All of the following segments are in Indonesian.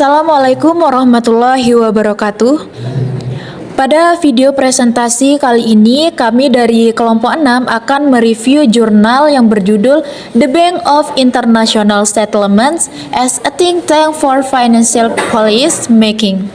Assalamualaikum warahmatullahi wabarakatuh. Pada video presentasi kali ini, kami dari kelompok 6 akan mereview jurnal yang berjudul The Bank of International Settlements as a Think Tank for Financial Policy Making.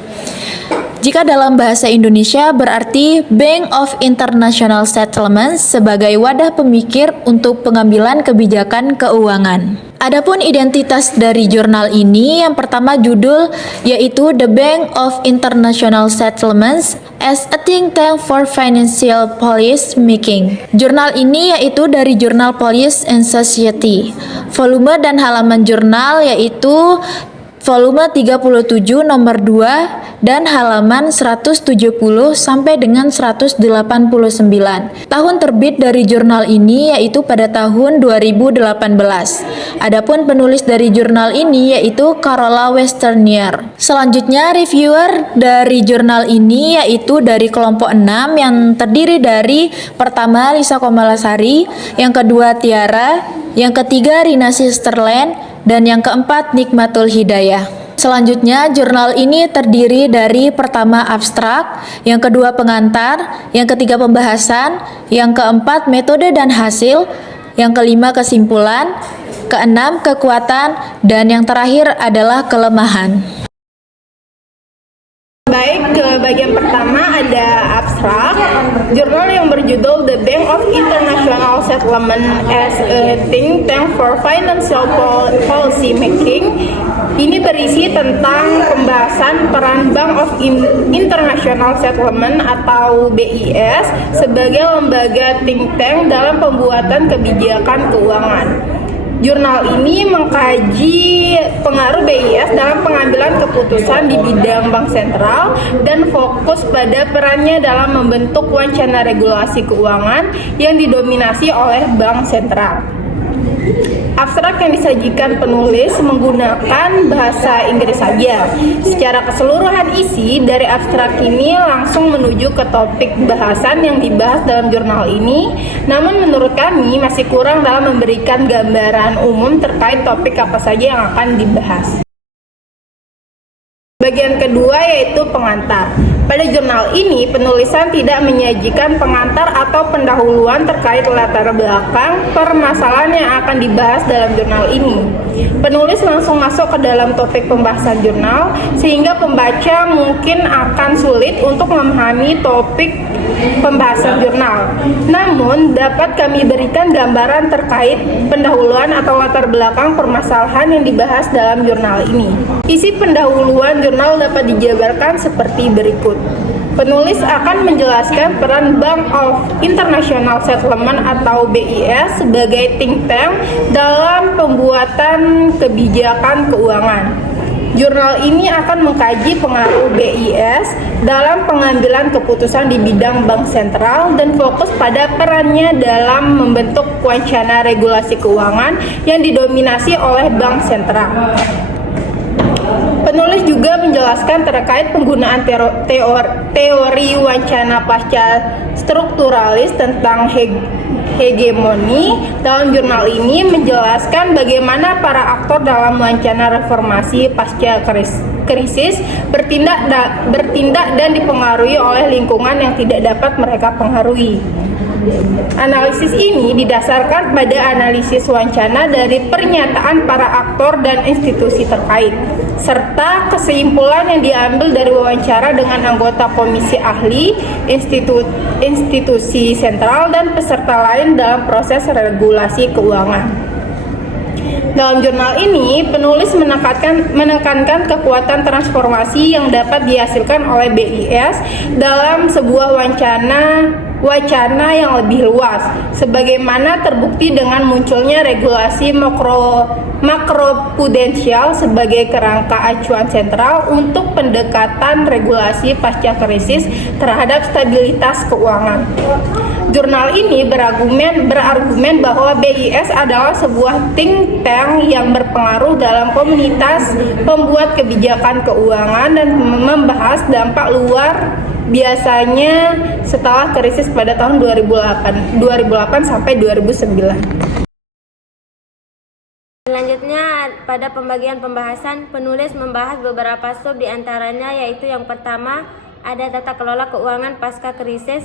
Jika dalam bahasa Indonesia berarti Bank of International Settlements sebagai wadah pemikir untuk pengambilan kebijakan keuangan. Adapun identitas dari jurnal ini, yang pertama judul yaitu The Bank of International Settlements as a Think Tank for Financial Policy Making. Jurnal ini yaitu dari jurnal Policy and Society. Volume dan halaman jurnal yaitu volume 37 nomor 2 dan halaman 170 sampai dengan 189. Tahun terbit dari jurnal ini yaitu pada tahun 2018. Adapun penulis dari jurnal ini yaitu Carola Westernier. Selanjutnya reviewer dari jurnal ini yaitu dari kelompok 6 yang terdiri dari pertama Lisa Komalasari, yang kedua Tiara, yang ketiga Rina Sisterland, dan yang keempat Nikmatul Hidayah. Selanjutnya, jurnal ini terdiri dari pertama abstrak, yang kedua pengantar, yang ketiga pembahasan, yang keempat metode dan hasil, yang kelima kesimpulan, keenam kekuatan, dan yang terakhir adalah kelemahan. Baik, ke bagian pertama ada abstrak. Jurnal yang berjudul The Bank of International Settlement as a Think Tank for Financial Policy Making. Ini berisi tentang pembahasan peran Bank of International Settlement atau BIS sebagai lembaga think tank dalam pembuatan kebijakan keuangan. Jurnal ini mengkaji pengaruh BIS dalam pengambilan keputusan di bidang bank sentral dan fokus pada perannya dalam membentuk wacana regulasi keuangan yang didominasi oleh bank sentral. Abstrak yang disajikan penulis menggunakan bahasa Inggris saja. Secara keseluruhan isi dari abstrak ini langsung menuju ke topik bahasan yang dibahas dalam jurnal ini, namun menurut kami masih kurang dalam memberikan gambaran umum terkait topik apa saja yang akan dibahas. Bagian kedua yaitu pengantar. Pada jurnal ini, penulisan tidak menyajikan pengantar atau pendahuluan terkait latar belakang permasalahan yang akan dibahas dalam jurnal ini. Penulis langsung masuk ke dalam topik pembahasan jurnal, sehingga pembaca mungkin akan sulit untuk memahami topik pembahasan jurnal. Namun, dapat kami berikan gambaran terkait pendahuluan atau latar belakang permasalahan yang dibahas dalam jurnal ini. Isi pendahuluan jurnal dapat dijabarkan seperti berikut. Penulis akan menjelaskan peran Bank of International Settlement atau BIS sebagai think tank dalam pembuatan kebijakan keuangan. Jurnal ini akan mengkaji pengaruh BIS dalam pengambilan keputusan di bidang bank sentral dan fokus pada perannya dalam membentuk wacana regulasi keuangan yang didominasi oleh bank sentral. Penulis juga menjelaskan terkait penggunaan teori wacana pasca strukturalis tentang hegemoni. Dalam jurnal ini menjelaskan bagaimana para aktor dalam wacana reformasi pasca krisis bertindak dan dipengaruhi oleh lingkungan yang tidak dapat mereka pengaruhi. Analisis ini didasarkan pada analisis wacana dari pernyataan para aktor dan institusi terkait, serta kesimpulan yang diambil dari wawancara dengan anggota komisi ahli, institusi sentral, dan peserta lain dalam proses regulasi keuangan. Dalam jurnal ini, penulis menekankan kekuatan transformasi yang dapat dihasilkan oleh BIS dalam sebuah wacana yang lebih luas, sebagaimana terbukti dengan munculnya regulasi makroprudensial sebagai kerangka acuan sentral untuk pendekatan regulasi pasca krisis terhadap stabilitas keuangan. Jurnal ini berargumen bahwa BIS adalah sebuah think tank yang berpengaruh dalam komunitas pembuat kebijakan keuangan dan membahas dampak luar biasanya setelah krisis pada tahun 2008 sampai 2009. Selanjutnya, pada pembagian pembahasan, penulis membahas beberapa sub di antaranya, yaitu yang pertama, ada tata kelola keuangan pasca krisis.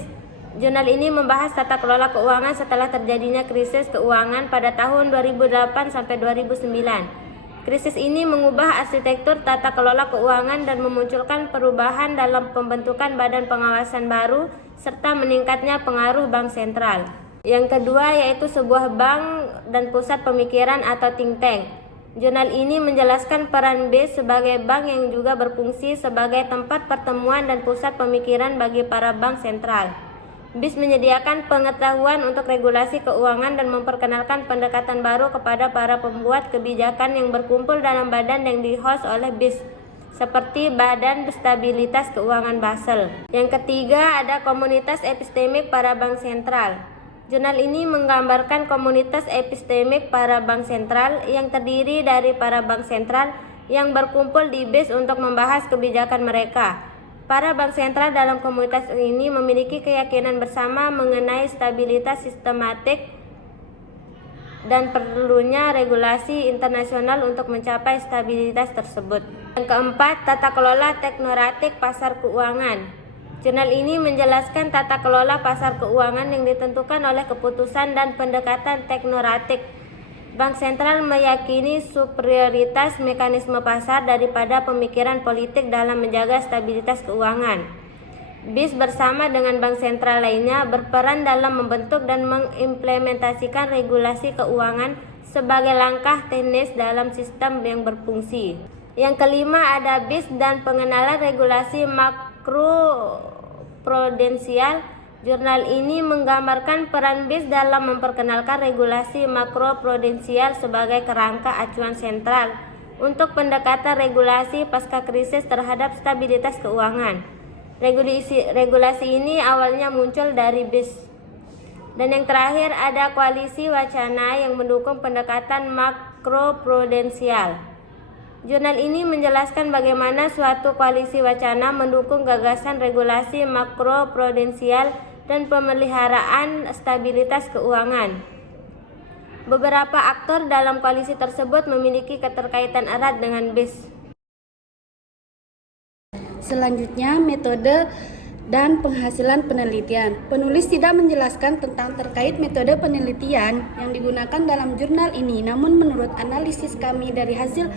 Jurnal ini membahas tata kelola keuangan setelah terjadinya krisis keuangan pada tahun 2008 sampai 2009. Krisis ini mengubah arsitektur tata kelola keuangan dan memunculkan perubahan dalam pembentukan badan pengawasan baru serta meningkatnya pengaruh bank sentral. Yang kedua yaitu sebuah bank dan pusat pemikiran atau think tank. Jurnal ini menjelaskan peran BIS sebagai bank yang juga berfungsi sebagai tempat pertemuan dan pusat pemikiran bagi para bank sentral. BIS menyediakan pengetahuan untuk regulasi keuangan dan memperkenalkan pendekatan baru kepada para pembuat kebijakan yang berkumpul dalam badan yang di-host oleh BIS, seperti Badan Stabilitas Keuangan Basel. Yang ketiga ada komunitas epistemik para bank sentral. Jurnal ini menggambarkan komunitas epistemik para bank sentral yang terdiri dari para bank sentral yang berkumpul di BIS untuk membahas kebijakan mereka. Para bank sentral dalam komunitas ini memiliki keyakinan bersama mengenai stabilitas sistematik dan perlunya regulasi internasional untuk mencapai stabilitas tersebut. Yang keempat, tata kelola teknokratik pasar keuangan. Jurnal ini menjelaskan tata kelola pasar keuangan yang ditentukan oleh keputusan dan pendekatan teknokratik. Bank sentral meyakini superioritas mekanisme pasar daripada pemikiran politik dalam menjaga stabilitas keuangan. BIS bersama dengan bank sentral lainnya berperan dalam membentuk dan mengimplementasikan regulasi keuangan sebagai langkah teknis dalam sistem yang berfungsi. Yang kelima ada BIS dan pengenalan regulasi makroprudensial. Jurnal ini menggambarkan peran BIS dalam memperkenalkan regulasi makroprudensial sebagai kerangka acuan sentral untuk pendekatan regulasi pasca krisis terhadap stabilitas keuangan. Regulasi ini awalnya muncul dari BIS. Dan yang terakhir ada koalisi wacana yang mendukung pendekatan makroprudensial. Jurnal ini menjelaskan bagaimana suatu koalisi wacana mendukung gagasan regulasi makroprudensial dan pemeliharaan stabilitas keuangan. Beberapa aktor dalam koalisi tersebut memiliki keterkaitan erat dengan BIS. Selanjutnya, metode dan penghasilan penelitian. Penulis tidak menjelaskan tentang terkait metode penelitian yang digunakan dalam jurnal ini, namun menurut analisis kami dari hasil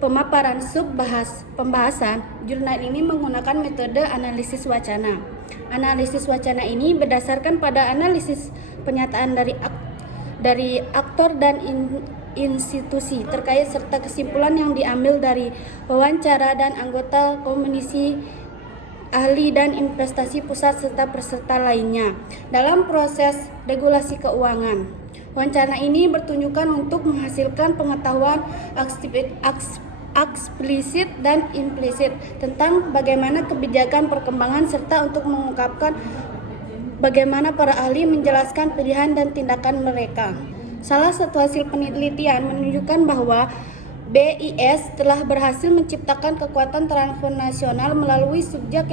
pemaparan pembahasan, jurnal ini menggunakan metode analisis wacana. Analisis wacana ini berdasarkan pada analisis penyataan dari aktor dan institusi terkait serta kesimpulan yang diambil dari wawancara dan anggota komisi ahli dan investasi pusat serta peserta lainnya dalam proses regulasi keuangan. Wawancara ini bertujuan untuk menghasilkan pengetahuan eksplisit dan implisit tentang bagaimana kebijakan perkembangan serta untuk mengungkapkan bagaimana para ahli menjelaskan pilihan dan tindakan mereka. Salah satu hasil penelitian menunjukkan bahwa BIS telah berhasil menciptakan kekuatan transnasional melalui subjek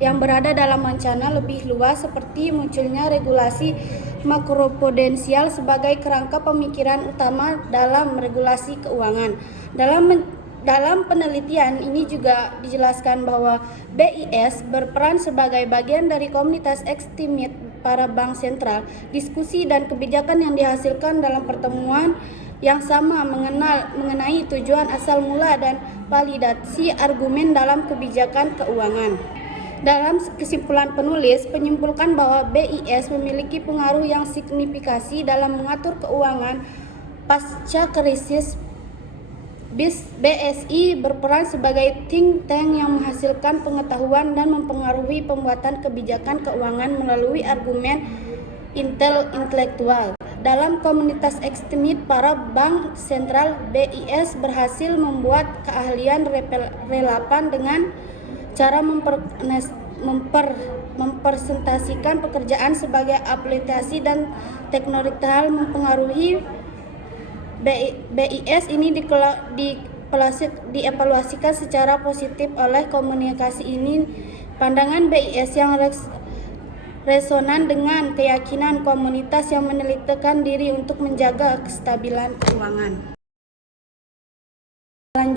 yang berada dalam rencana lebih luas seperti munculnya regulasi makroprudensial sebagai kerangka pemikiran utama dalam regulasi keuangan. Dalam penelitian ini juga dijelaskan bahwa BIS berperan sebagai bagian dari komunitas estimate para bank sentral, diskusi dan kebijakan yang dihasilkan dalam pertemuan yang sama mengenai tujuan asal mula dan validasi argumen dalam kebijakan keuangan. Dalam kesimpulan penulis menyimpulkan bahwa BIS memiliki pengaruh yang signifikasi dalam mengatur keuangan pasca krisis. BSI berperan sebagai think tank yang menghasilkan pengetahuan dan mempengaruhi pembuatan kebijakan keuangan melalui argumen intelektual. Dalam komunitas estimate para bank sentral, BIS berhasil membuat keahlian relevan dengan cara mempresentasikan pekerjaan sebagai aplikasi dan teknologi mempengaruhi BIS ini dievaluasikan secara positif oleh komunikasi ini. Pandangan BIS yang resonan dengan keyakinan komunitas yang menelitikan diri untuk menjaga kestabilan keuangan.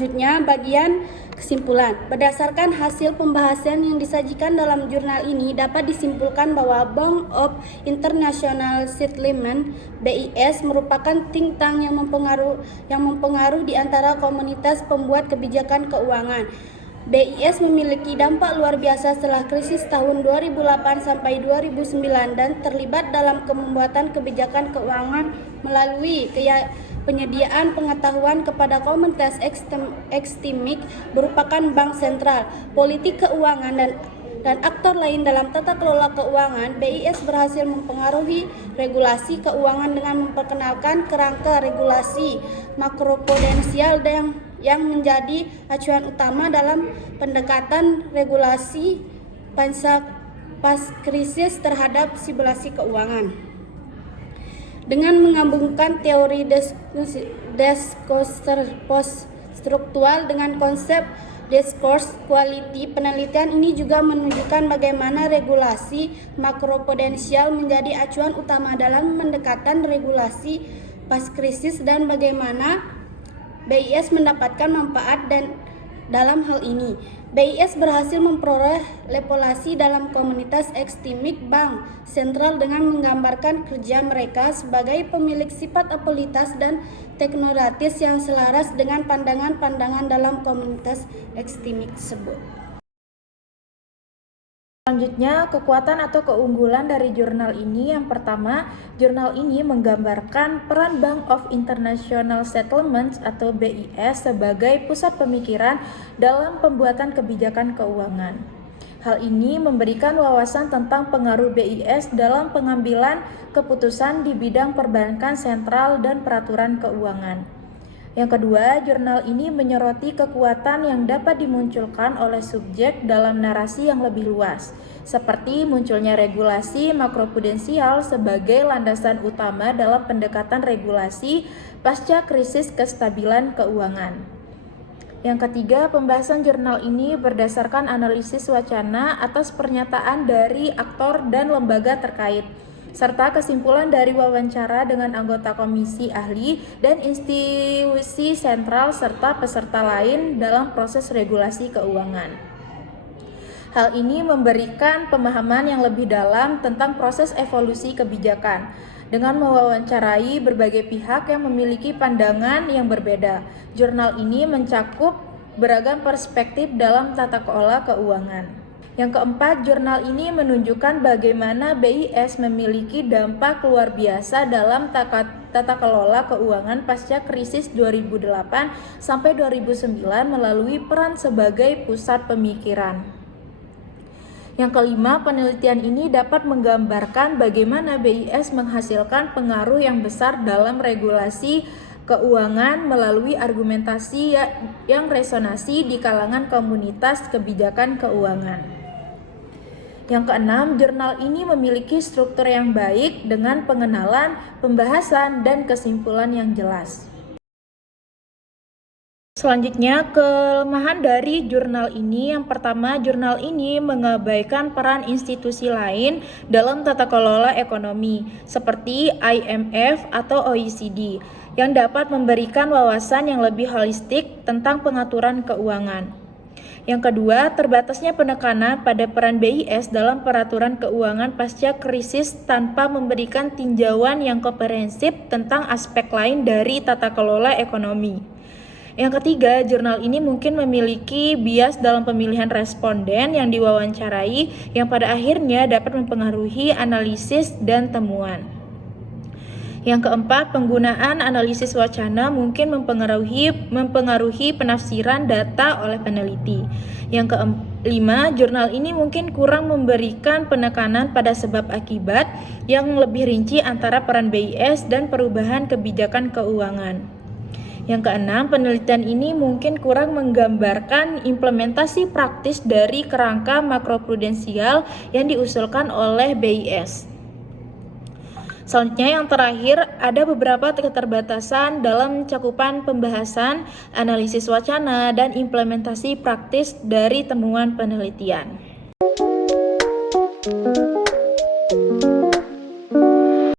Selanjutnya, bagian kesimpulan. Berdasarkan hasil pembahasan yang disajikan dalam jurnal ini, dapat disimpulkan bahwa Bank of International Settlement (BIS) merupakan think tank yang mempengaruhi di antara komunitas pembuat kebijakan keuangan. BIS memiliki dampak luar biasa setelah krisis tahun 2008 sampai 2009 dan terlibat dalam pembuatan kebijakan keuangan melalui penyediaan pengetahuan kepada komunitas ekstremis merupakan bank sentral, politik keuangan dan aktor lain dalam tata kelola keuangan. BIS berhasil mempengaruhi regulasi keuangan dengan memperkenalkan kerangka regulasi makroprudensial yang menjadi acuan utama dalam pendekatan regulasi pas krisis terhadap simulasi keuangan. Dengan menggabungkan teori diskursus post-struktural dengan konsep discourse quality, penelitian ini juga menunjukkan bagaimana regulasi makroprudensial menjadi acuan utama dalam pendekatan regulasi pas krisis dan bagaimana BIS mendapatkan manfaat dalam hal ini. BIS berhasil memperoleh levelasi dalam komunitas ekstremis bank sentral dengan menggambarkan kerja mereka sebagai pemilik sifat abilitas dan teknokratis yang selaras dengan pandangan-pandangan dalam komunitas ekstremis tersebut. Selanjutnya, kekuatan atau keunggulan dari jurnal ini. Yang pertama, jurnal ini menggambarkan peran Bank of International Settlements atau BIS sebagai pusat pemikiran dalam pembuatan kebijakan keuangan. Hal ini memberikan wawasan tentang pengaruh BIS dalam pengambilan keputusan di bidang perbankan sentral dan peraturan keuangan. Yang kedua, jurnal ini menyoroti kekuatan yang dapat dimunculkan oleh subjek dalam narasi yang lebih luas, seperti munculnya regulasi makroprudensial sebagai landasan utama dalam pendekatan regulasi pasca krisis kestabilan keuangan. Yang ketiga, pembahasan jurnal ini berdasarkan analisis wacana atas pernyataan dari aktor dan lembaga terkait, serta kesimpulan dari wawancara dengan anggota komisi ahli dan institusi sentral serta peserta lain dalam proses regulasi keuangan. Hal ini memberikan pemahaman yang lebih dalam tentang proses evolusi kebijakan dengan mewawancarai berbagai pihak yang memiliki pandangan yang berbeda. Jurnal ini mencakup beragam perspektif dalam tata kelola keuangan. Yang keempat, jurnal ini menunjukkan bagaimana BIS memiliki dampak luar biasa dalam tata kelola keuangan pasca krisis 2008 sampai 2009 melalui peran sebagai pusat pemikiran. Yang kelima, penelitian ini dapat menggambarkan bagaimana BIS menghasilkan pengaruh yang besar dalam regulasi keuangan melalui argumentasi yang resonansi di kalangan komunitas kebijakan keuangan. Yang keenam, jurnal ini memiliki struktur yang baik dengan pengenalan, pembahasan, dan kesimpulan yang jelas. Selanjutnya, kelemahan dari jurnal ini. Yang pertama, jurnal ini mengabaikan peran institusi lain dalam tata kelola ekonomi, seperti IMF atau OECD, yang dapat memberikan wawasan yang lebih holistik tentang pengaturan keuangan. Yang kedua, terbatasnya penekanan pada peran BIS dalam peraturan keuangan pasca krisis tanpa memberikan tinjauan yang komprehensif tentang aspek lain dari tata kelola ekonomi. Yang ketiga, jurnal ini mungkin memiliki bias dalam pemilihan responden yang diwawancarai yang pada akhirnya dapat mempengaruhi analisis dan temuan. Yang keempat, penggunaan analisis wacana mungkin mempengaruhi penafsiran data oleh peneliti. Yang kelima, jurnal ini mungkin kurang memberikan penekanan pada sebab akibat yang lebih rinci antara peran BIS dan perubahan kebijakan keuangan. Yang keenam, penelitian ini mungkin kurang menggambarkan implementasi praktis dari kerangka makroprudensial yang diusulkan oleh BIS. Selanjutnya, yang terakhir, ada beberapa keterbatasan dalam cakupan pembahasan, analisis wacana, dan implementasi praktis dari temuan penelitian.